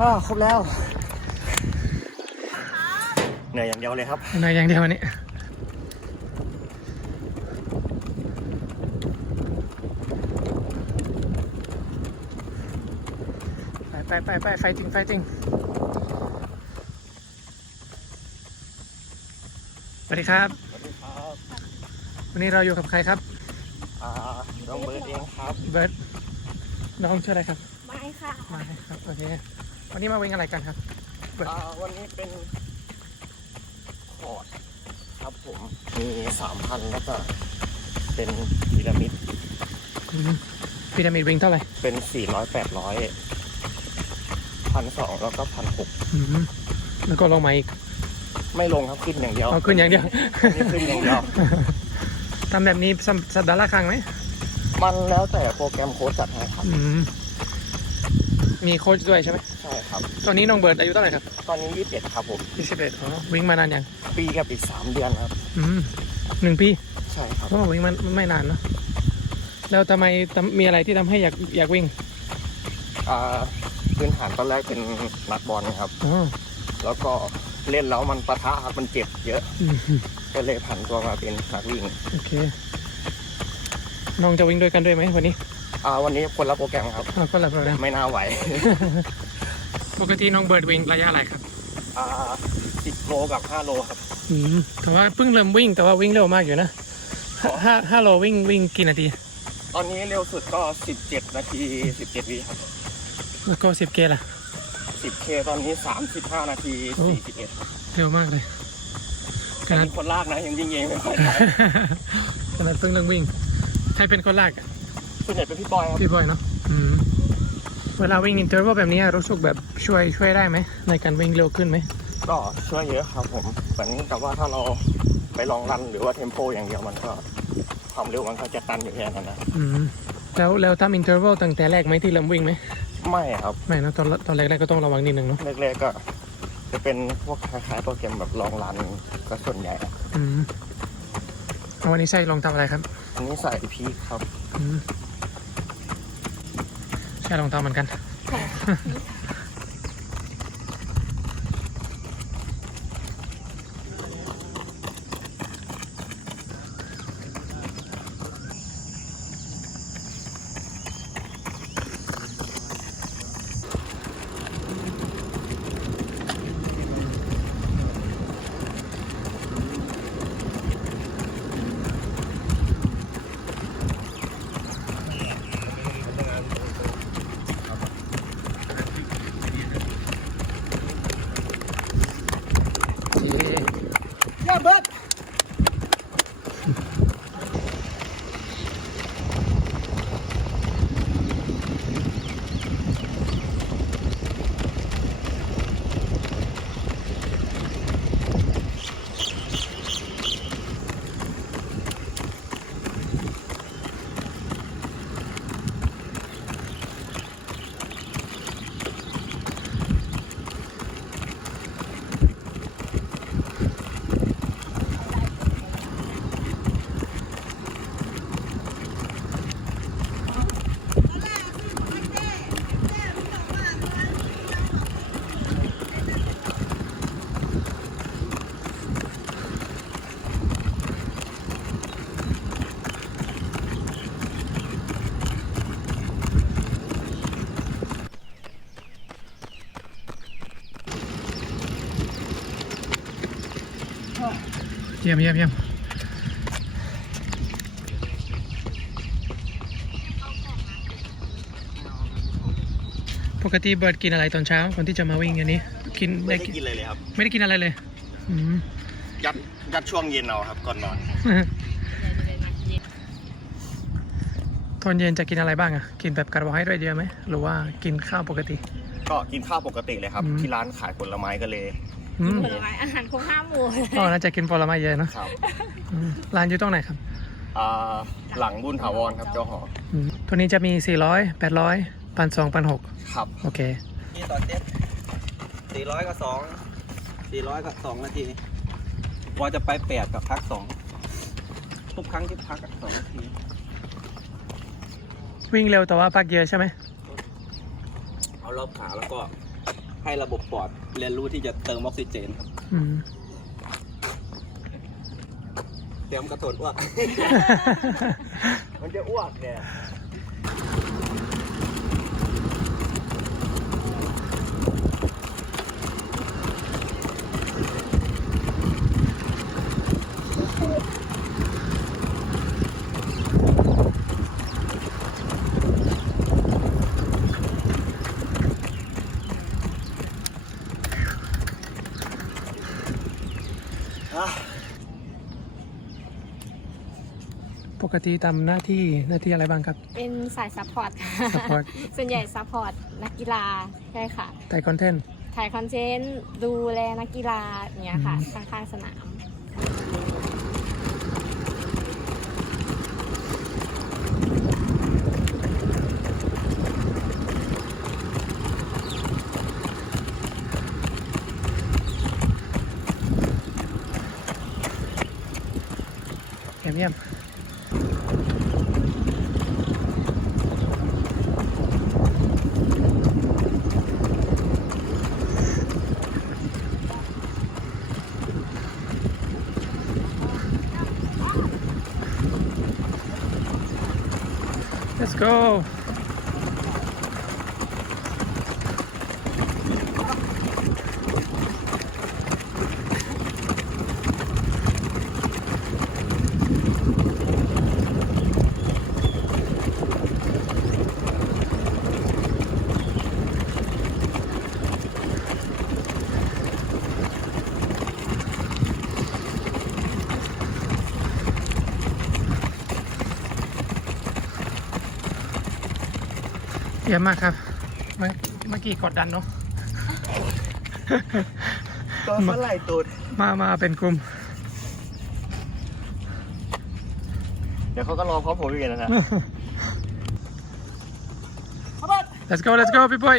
อ่าครบแล้วเหนื่อยอย่างเดียวเลยครับเหนื่อยอย่างเดียววันนี้ไปไปไปไปไฟจริงไฟจริงสวัสดีครับ สวัสดีครับ วันนี้เราอยู่กับใครครับ อ่า น้องเบิร์ดเองครับ เบิร์ดน้องชื่ออะไรครับ ไม่ค่ะมาเลยครับ โอเค วันนี้มาวิ่งอะไรกันครับอ่าวันนี้เป็นคอร์ดครับผมมีสามพันแล้วก็เป็นพีระมิดอืมพีระมิดวิ่งเท่าไหร่เป็นสี่ร้อยแปดร้อยพันสองแล้วก็พันหกอืมแล้วก็ลงมาอีกไม่ลงครับขึ้นอย่างเดียวเอาขึ้นอย่างเดียว อันนี้ขึ้นอย่างเดียว ทำแบบนี้สัปสัปดาห์ละครั้งไหมมันแล้วแต่โปรแกรมโค้ดจัดให้ครับ อืม มีโค้ชด้วยใช่ไหมใช่ครับ ตอนนี้น้องเบิร์ดอายุเท่าไหร่ครับตอนนี้ยี่สิบเอ็ดครับผม21อ๋อวิ่งมานานยังปีกับอีกสามเดือนครับ อืมหนึ่งปี ใช่ครับเพราะว่าวิ่งมันไม่นานเนอะแล้วทำไมทำมีอะไรที่ทำให้อยากอยากวิ่งอ่าพื้นฐานตอนแรกเป็นนักบอลครับอ๋อแล้วก็เล่นแล้วมันปะทะครับมันเจ็บเยอะอืมก็เลยผันตัวมาเป็นนักวิ่งโอเคน้องจะวิ่งด้วยกันด้วยไหมวันนี้ อ่าวันนี้คนละโปรแกรมครับอ้าวก็หลับแล้วไม่น่าไหวปกติน้องเบิร์ดวิ่งระยะอะไรครับอ่าสิบโลกับห้าโลครับ อืมแต่ว่าเพิ่งเริ่มวิ่งแต่ว่าวิ่งเร็วมากอยู่นะห้าห้าห้าโลวิ่งวิ่งกี่นาที ตอนนี้เร็วสุดก็สิบเจ็ดนาทีสิบเจ็ดวิครับแล้วก็สิบเกล่ะ สิบเคตอนนี้สามสิบห้านาทีโอ้ สี่สิบเอ็ดเร็วมากเลยขแต่นาด มีคนลากนะยังยิงเองไม่ค่อยได้ขนาดเพิ่งเริ่มวิ่งใครเป็นคนลากอะ ส่วนใหญ่เป็นพี่บอยครับพี่บอยเนาะอืมเวลาวิ่งอินเทอร์วัลแบบนี้รู้สึกแบบช่วยช่วยได้ไหมในการวิ่งเร็วขึ้นไหมก็ช่วยเยอะครับผมเหมือนกับว่าถ้าเราไปลองรันหรือว่าเทมโปอย่างเดียวมันก็ความเร็วมันก็จะตันอยู่แค่นั้นนะอืมแล้วแล้วทำอินเทอร์วัลตั้งแต่แรกไหมที่เริ่มวิ่งไหมไม่ครับไม่นะตอนตอนแรกๆก็ต้องระวังนิดนึงเนาะแรกๆก็จะเป็นพวกคล้ายๆโปรแกรมแบบลองรันก็ส่วนใหญ่อะอืมเอาวันนี้ใช่ลองทำอะไรครับอันนี้ใส่พีคครับอืม ใช่ลองทำเหมือนกัน เยี่ยมเยี่ยมเยี่ยมปกติเบิร์ดกินอะไรตอนเช้าคนที่จะมาวิ่งอันนี้ กินไม่ได้ได้กินกินเลยเลยครับ ไม่ได้กินอะไรเลยอืมยัดยัดช่วงเย็นเอาครับก่อนนอน ตอนเย็นจะกินอะไรบ้างอะกินแบบคาร์โบไฮเดรตเยอะไหมหรือว่ากินข้าวปกติ ก็กินข้าวปกติเลยครับอืมที่ร้านขายผลไม้ก็เลย อืมผลไม้อาหารครบห้าหมู่อ๋อน่าจะกินผลไม้เยอะเนอะครับอืมร้านอยู่ตรงไหนครับอ่าหลังบุญถาวรครับเจ้าหออืมตัวนี้จะมี 400 800 1 2 1 6ครับโอเค นี่ต่อเจ็ดสี่ร้อยกับสองสี่ร้อยกับสองนาทีว่าจะไปแปดกับพักสองทุกครั้งที่พักอะสองนาทีวิ่งเร็วแต่ว่าพักเยอะใช่ไหมเอารอบขาแล้วก็ ให้ระบบปอดเรียนรู้ที่จะเติมออกซิเจนครับอืมเตรียมกระโดดอ้วก มันจะอ้วกเนี่ย ป กติทำหน้าที่หน้าที่อะไรบ้างครับ เป็นสายซัพพอร์ตค่ะ Support ส่วนใหญ่ซัพพอร์ตนักกีฬาใช่ค่ะแต่คอนเทนต์ ถ่ายคอนเทนต์ดูแลนักกีฬาอย่างเงี้ยค่ะอืมข้างๆสนาม เยี่ยมเยี่ยม Go เยี่ยมมากครับ เมื่อเมื่อกี้กดดันเนาะตัวสไลด์ตูดมามาเป็นกลุ่ม เดี๋ยวเขาก็รอพร้อมผมอีกนะฮะ Let's go Let's go พี่ปุ้ย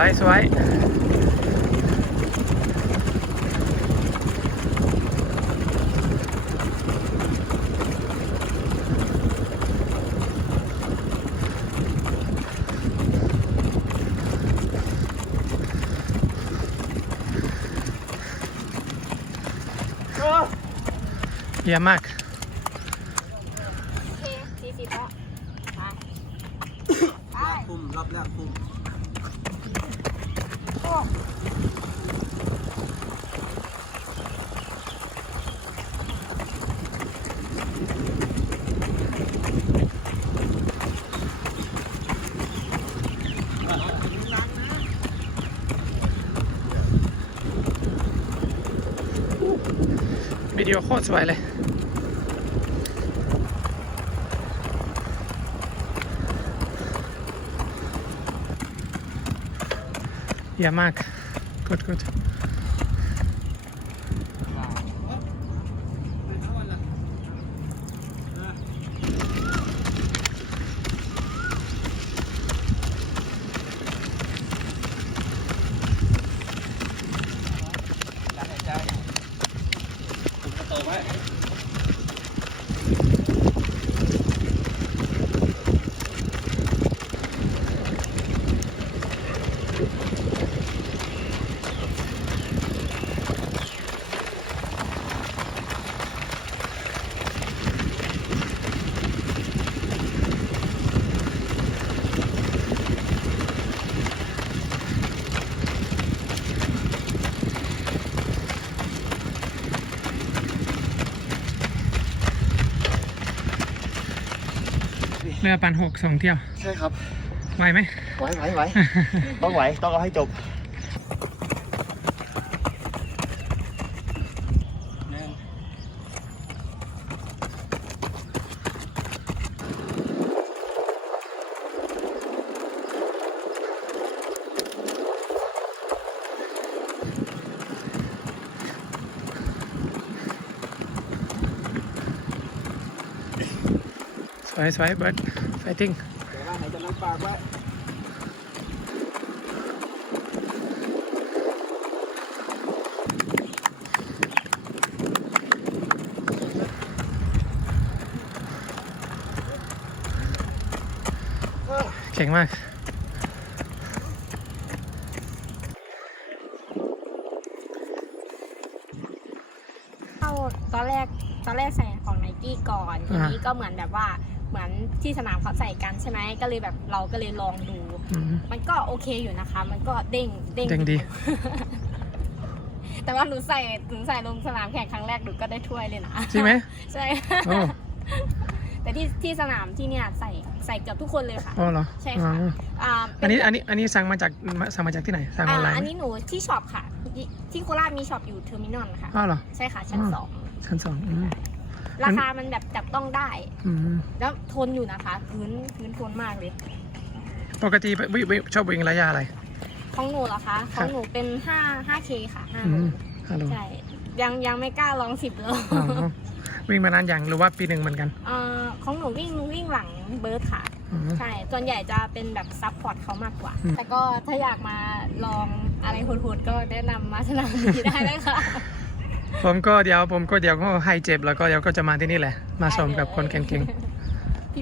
วยสวยเยี่ยมมากโอเคสี่สิบแล้วไปไปพุ่มรอบแรกพุ่ม วิดีโอโคตรสวยเลย เยี่ยมมาก good good การหายใจคุมกระโตไว้ เรื อปันหกสองเที่ยว ใช่ครับไหวไหมไหวไหวไหว ต้องไหว ต้องเอาให้จบ วยสวยเบิร์ดไฟติ้งเดี๋ยวว่าไหนจะน้ำปากไว้เก่งมากเข้าตอนแรกตอนแรกใส่ของไนกี้ก่อนทีอ่านี้ก็เหมือนแบบว่า เหมือนที่สนามเขาใส่กันใช่ไหมก็เลยแบบเราก็เลยลองดู อืม มันก็โอเคอยู่นะคะ มันก็เด้งเด้งเด้งดี แต่ว่าหนูใส่หนูใส่ลงสนามแข่งครั้งแรกหนูก็ได้ถ้วยเลยนะใช่ไหมใช่ โอ้แต่ที่ที่สนามที่เนี่ยใส่ใส่เกือบทุกคนเลยค่ะ โอ้เหรอใช่ค่ะ อ๋ออ่าอันนี้อันนี้อันนี้สั่งมาจากสั่งมาจากที่ไหนสั่งออนไลอ่าน์อันไหมนี้หนูที่ช็อปค่ะที่ที่โคราชมีช็อปอยู่เทอร์มินอลค่ะ อ้าวเหรอ ใช่ค่ะชั้นอ๋อ สองชั้นสองอืม ราคามันแบบจับต้องได้ อืมแล้วทนอยู่นะคะ พื้นพื้นทนมากเลย ปกติวิวิชอบวิ่งระยะอะไร ของหนูเหรอคะคขรัอบงหนูเป็น5 5K ค่ะ5อืโลมฮัลโหลใช่ยังยังไม่กล้าลอง10โลอ๋อวิ่งมานานอย่างหรือว่าปีหนึ่งเหมือนกันเอ่อของหนูวิ่งวิ่งหลังเบิร์ดค่ะ อืม ใช่ ส่วนใหญ่จะเป็นแบบซับพอร์ตเขามากกว่า อืม แต่ก็ถ้าอยากมาลองอะไรโหดๆก็แนะนำมาสนามนี้ได้เลยค่ะ ผมก็เดี๋ยวผมก็เดี๋ยวก็ให้เจ็บแล้วก็เดี๋ยวก็จะมาที่นี่แหละ มาซ้อมกับคนเก่ง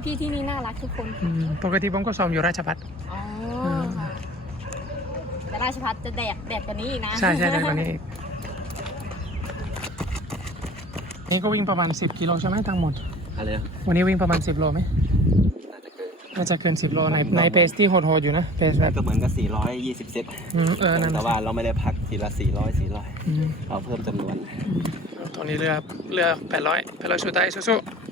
พี่ๆที่นี่น่ารักทุกคนๆอืมปกติผมก็ซ้อมอยู่ราชพัฒอ๋อม ค่ะแต่ราชพัฒจะแดดแดดกว่านี้อีกนะใช่ใช่ได้กว่านี้อีกนี่ก็วิ่งประมาณ 10กิโลใช่ไหมทั้งหมด อะไรนะวันนี้วิ่งประมาณ 10โลไหม น่าจะเกินน่าจะเกิน10โลในในเปสที่โหดๆอยู่นะเปสแบบก็เหมือนกับ 420 เซตอืมเออนั่นแต่น่ะว่าเราไม่ได้พักทีละ 400อืม400เราเพิ่มจำนวน ตอนนี้เรือเรือ 800 800สุดท้ายสู้ๆ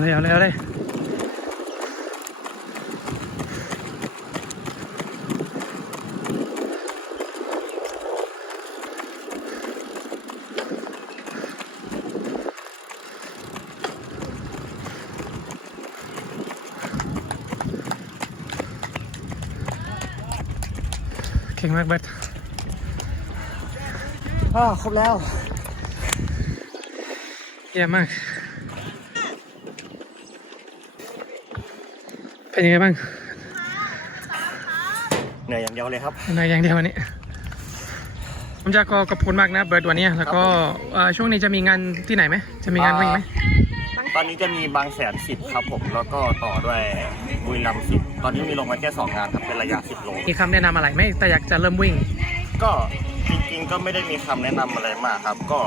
เอาเลยเอาเลยเอาเลยเก่งมากเบิร์ตอ่าครบแล้วเยี่ยมมาก เป็นยังไงบ้างเหนื่อยอย่างเดียวเลยครับในอย่างเดียววันนี้ผมจะขอขอบคุณมากนะเบิร์ตวันนี้แล้วก็เอ่อช่วงนี้จะมีงานที่ไหนไหมจะมีงานวิ่งไหมตอนนี้จะมีบางแสนสิบครับผมแล้วก็ต่อด้วยบุรีรัมย์สิบตอนนี้มีลงมาแค่สองงานครับเป็นระยะสิบโลมีคำแนะนำอะไรไหมแต่อยากจะเริ่มวิ่ง ก็จริงๆก็ไม่ได้มีคำแนะนำอะไรมากครับ ก็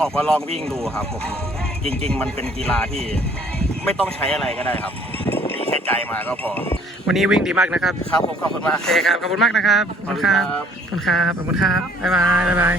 ออกมาลองวิ่งดูครับผมจริง ๆ มันเป็นกีฬาที่ไม่ต้องใช้อะไรก็ได้ครับ มีแค่ใจมาก็พอ วันนี้วิ่งดีมากนะครับ ครับผมขอบคุณมากโอเคครับ ขอบคุณมากนะครับ ขอบคุณครับ ขอบคุณครับ ขอบคุณครับ บ๊ายบาย บ๊ายบาย